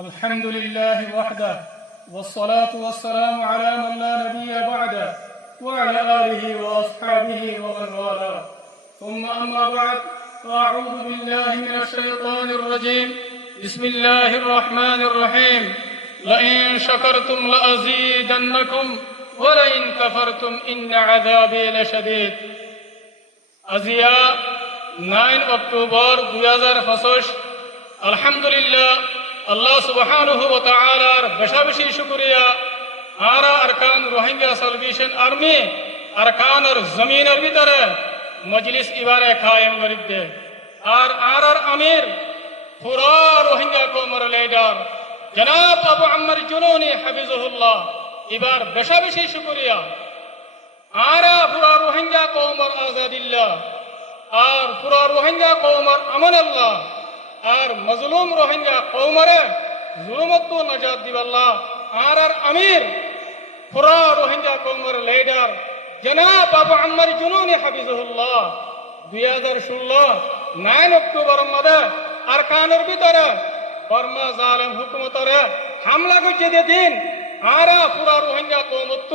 الحمد لله وحده والصلاة والسلام على من لا نبي بعده وعلى آله وأصحابه ومن والاه ثم أما بعد فأعوذ بالله من الشيطان الرجيم بسم الله الرحمن الرحيم لئن شكرتم لأزيدنكم ولئن كفرتم إن عذابي لشديد আজিয়া 9 October 2025 আলহামদুলিল্লাহ আল্লাহ সুবহানাহু ওয়া তাআলার বেশি শুকরিয়া আরা আরকান রোহিঙ্গা সালভেশন আর্মি আরকানের জমিনের ভিতরে মজলিস ইবারে কায়েম করিতে আর আমির পুরা রোহিঙ্গা কওমের লিডার জনাব আবু আম্মার জুনুনি হাফিজাহুল্লাহ এবার বেশি শুকরিয়া আরা পুরা রোহিঙ্গা কওমের আজাদিল্লাহ আর পুরা রোহিঙ্গা কওমের আমানাল্লাহ আর মজলুম রোহিঙ্গা কওমরে জুলুমত নাজাত দিবাল্লাহ আর আমির পুরা রোহিঙ্গা কওমের লিডার জনাব আবু আম্মার জুনুনি হাফিজাহুল্লাহ 2016 9 অক্টোবর মধ্যে আরকানের ভিতরে বর্মা জালেম হুকুমতরে হামলা করছে দিন আরা পুরা রোহিঙ্গা কওমত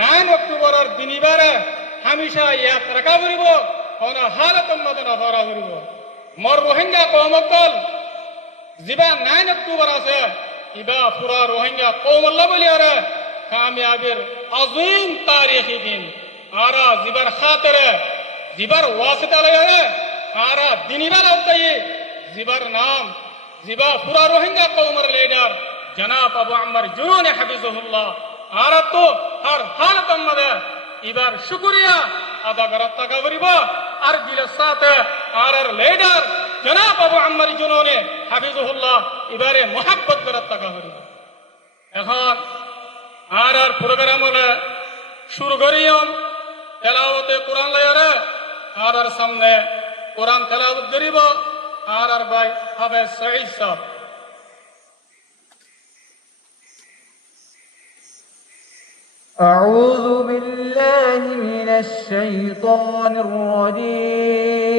9 অক্টোবরের দিনিবারে হামেশা ইয়াদ রাখা করিব কোন হালাতের মধ্যে নফরা করিব মোর রোহিঙ্গা কওমকল জিবা 9 অক্টোবর আছে ইবা পুরা রোহিঙ্গা কওমল্লা বলি আরে কামিয়াবির আযীম তারিখি দিন আরা জিবার খাতিরে জিবার ওয়াসিতা লয়ে আরা দিনিবার আওতাই জিবার নাম জিবা পুরা রোহিঙ্গা কওমের লিডার জনাব আবু আম্মার জুনুনি হাফিজাহুল্লাহ আর তো হর হালতের মধ্যে এবার শুকরিয়া আদা করার টাকা করিব আর দিলের সাথে আর লিডার জনাব আবু আম্মার জুনুনি হাফিজাহুল্লাহ এবারে মোহাব্বত করার টাকা করিব এখন আর প্রোগ্রাম হলে শুরু করিম তেলাওয়াতে কোরআন লয়ারে আর সামনে কোরআন তেলাওয়াত করিব আর ভাই হাফেজ সঈদ সাহেব أعوذ بالله من الشيطان الرجيم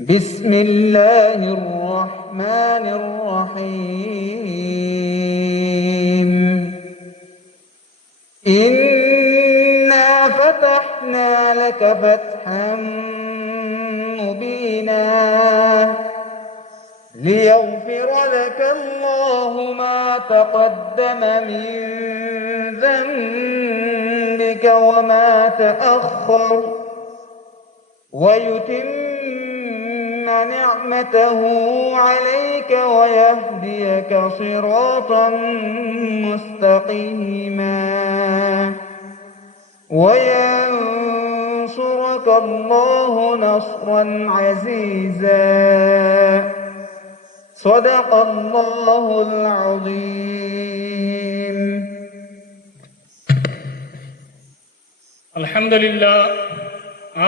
بسم الله الرحمن الرحيم إنا فتحنا لك فتحا مبينا ليغفر لك الله ما تقدم من ذنبك وما تأخر ويتم نعمته عليك ويهديك صراطا مستقيما وينصرك الله نصرا عزيزا صدق الله العظيم আলহামদুলিল্লাহ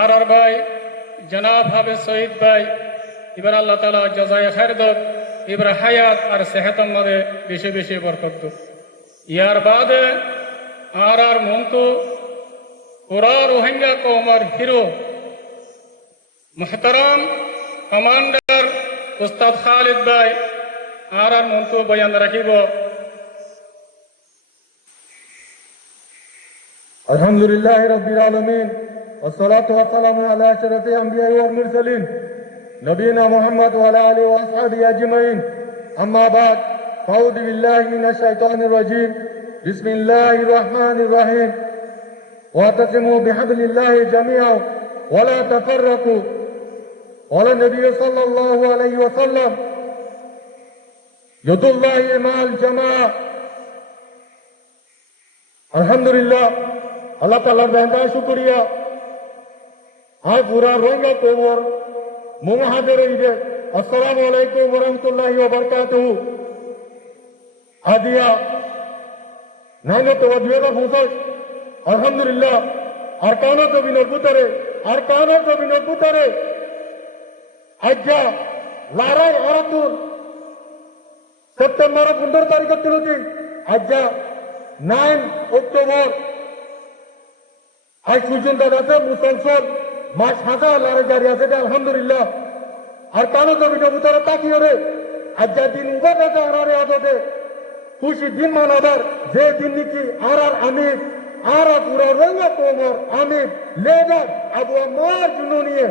আর ভাই জনাব হাফেজ সঈদ ভাই এবার আল্লাহ তাআলা জাযায়ে খায়ের দাও এবার হায়াত আর সেহতের মধ্যে বেশি বরকত দাও ইয়ার বাদে আর মন্তু পুরা রোহিঙ্গা কওমের হিরো মুহতারাম কমান্ডার উস্তাদ খালিদ ভাই আর মন্তু বয়ান রাখিব الحمدلله رب العالمين والصلاة والسلام على أشرف الأنبياء والمرسلين نبينا محمد وعلى آله وأصحابه أجمعين أما بعد فأعوذ بالله من الشيطان الرجيم بسم الله الرحمن الرحيم واعتصموا بحبل الله جميعا ولا تفرقوا قال النبي صلى الله عليه وسلم يد الله مع الجماعة الحمد لله আল্লাহ তাআলার বেহদা শুকরিয়া আর পুরা রোহিঙ্গা কওমের মুহাজির ঈদে আসসালামু আলাইকুম ওয়া রাহমাতুল্লাহি ওয়া বারাকাতুহু আজিয়া 9 অক্টোবর 2025 আলহামদুলিল্লাহ আরকানের জমিনের ভিতরে আজ্জা লড়াই হরতুল সেপ্টেম্বর 15 তারিখ তুলছি আজ্জা 9 অক্টোবর আজ পর্যন্ত আছে মুসলসল মাস হাজার লড়াই জারি আছে আলহামদুলিল্লাহ আর কারো জমিনের ভিতরে তাকিয়ে রে আজ্জা দিন উবার রাজা আরারে আদতে খুশি দিন মানাবার যে দিন নাকি আরার আমির আরা পুরা রঙ্গা কোমর আমির লেডার আবু আমার জন্য নিয়ে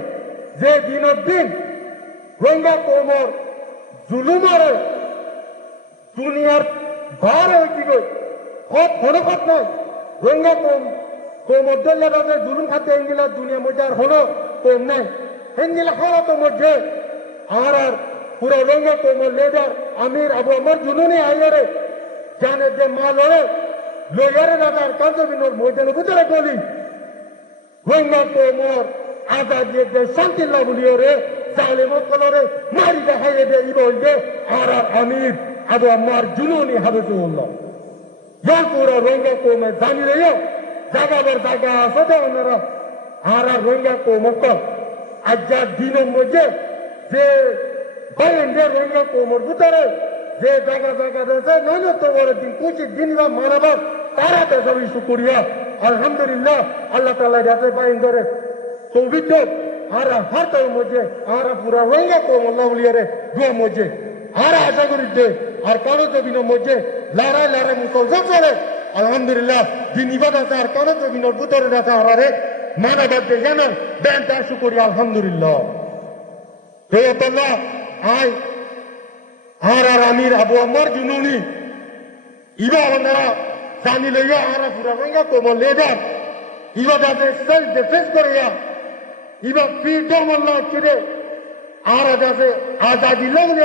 যে দিনের দিন রঙ্গা কোমর জুলুমারে দুনিয়ার বার হয়েছি গই হত হনকত নয় রঙ্গা কোমর দল্লা রাজা জুলুম খাতে এঙ্গিলা দুনিয়া মধ্যে আর হলো কম নাই হেঙ্গিলা হরত মধ্যে আর পুরা রঙ্গা কোমর লেডার আমির আবু আমার জুলুনি আইয়ারে জানে যে মা লড়ে লয়ারে রাজার কান্তবিনোর ময়দানে ভিতরে গলি রঙ্গা কোমর আজাদিয়ে দে শান্তি লাভলিও রে জালেমত কলরে মারি দেখাইয়ে দে ইবল দে আর আমির আবু আমার জুলুনি হাবিবুল্লাহ ইয়ার পুরা রঙ্গা কোমে জানি রেও জাগাবার জায়গা আছে তো ওনারা আর রঙ্গা কোমক আজ্জা দিনের মধ্যে যে বাইরের রঙ্গা কোমর ভিতরে যে জায়গা জায়গা রয়েছে নানা তোমার দিন কুচির দিন বা মানাবার তারা তো সবই শুকুরিয়া আলহামদুলিল্লাহ আল্লাহ তাআলা যাতে বাইরে সৌভিত আর হাতের মধ্যে আর পুরা রঙ্গা কোমর লাউলিয়ারে দুয়া মধ্যে আর আশা করি দে আর কারো জমিনের মধ্যে লড়াই লড়াই মুসলমান চলে আলহামদুলিল্লাহ দিন ইবাদত আর কারো জমিনের ভিতরে আছে আরে মানাবার দে জানান দেন তার শুকুরি আলহামদুলিল্লাহ হে আল্লাহ আয় আর আমির আবু আমার জুনুনি ইবা ওনারা জানি লইয়া আর পুরা রঙ্গা কোমর লেডার ইবা যাতে সেলফ ডিফেন্স করিয়া ইবা ফ্রিডম আল্লাহ ছেড়ে আর যাতে আজাদি লাগলে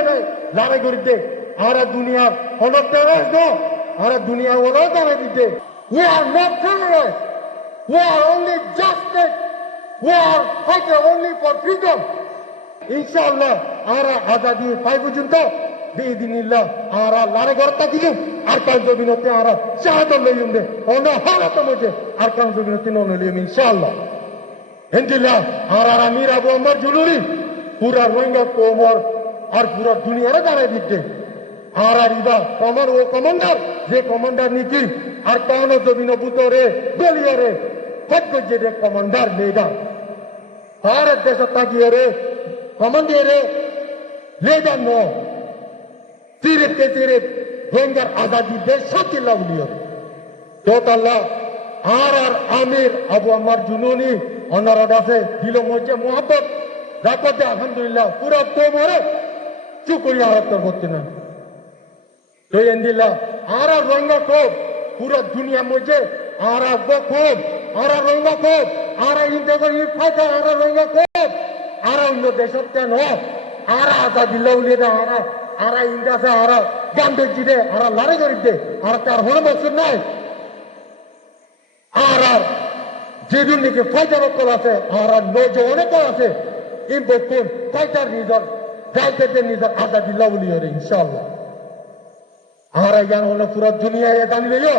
লড়াই করিতে আর দুনিয়ার হলক দেওয়াস নো আর দুনিয়া ওরা দাঁড়াই দিতে we are not terrorists we are only justice we are fighting only for freedom ইনশাআল্লাহ আর আজাদি পাই পর্যন্ত বিদিনিল্লাহ আর লড়াই করতে দিল আর কাল জমিনতে আর শাহাদত লইম দে অন্য হালত মধ্যে আর কাল জমিনতে নন লইম ইনশাআল্লাহ ইনশাআল্লাহ আর আমির আবু আমার জুলুরি পুরা রঙ্গা কোমর আর পুরা দুনিয়ারে দাঁড়াই দিতে আর ইবা কমার ও কমান্ডার যে কমান্ডার নিকি আর কান জমিন বুতরে গলিয়ারে কত যে কমান্ডার লেডার ভারত দেশ তাকিয়ে রে কমান্ডারে লেডার নো সিরিপ কে সিরিপ রঙ্গার আজাদি দেশ শান্তি লাউলিও তো আল্লাহ আর আমির আবু আমার জুনুনি অনারা আছে দিল মধ্যে মোহাম্মত রাখতে আলহামদুলিল্লাহ পুরা কোমরে চুকুরিয়া হত্যা করতে না তো এন্দিল্লাহ আর রঙ্গা কোপ পুরা দুনিয়া মধ্যে আর খুব আর রঙ্গা কোপ আর ইন্ডিয়া ই ফাইটার আর রঙ্গা কোপ আর অন্য দেশত কেন আর আজাদি লাউলিয়ে দে আর ইন্ডিয়াতে আর গান্ধী দে আর লড়াই করি দে আর তার হল মকসুদ নাই আর যেদিন নাকি ফাইটার কল আছে আর নজওয়ানে কল আছে এই বকুন ফাইটার নিজর গাইতে নিজর আজাদি লাউলিয়ে রে ইনশাআল্লাহ আর জ্ঞান হলো পুরো দুনিয়ায় জানি লইও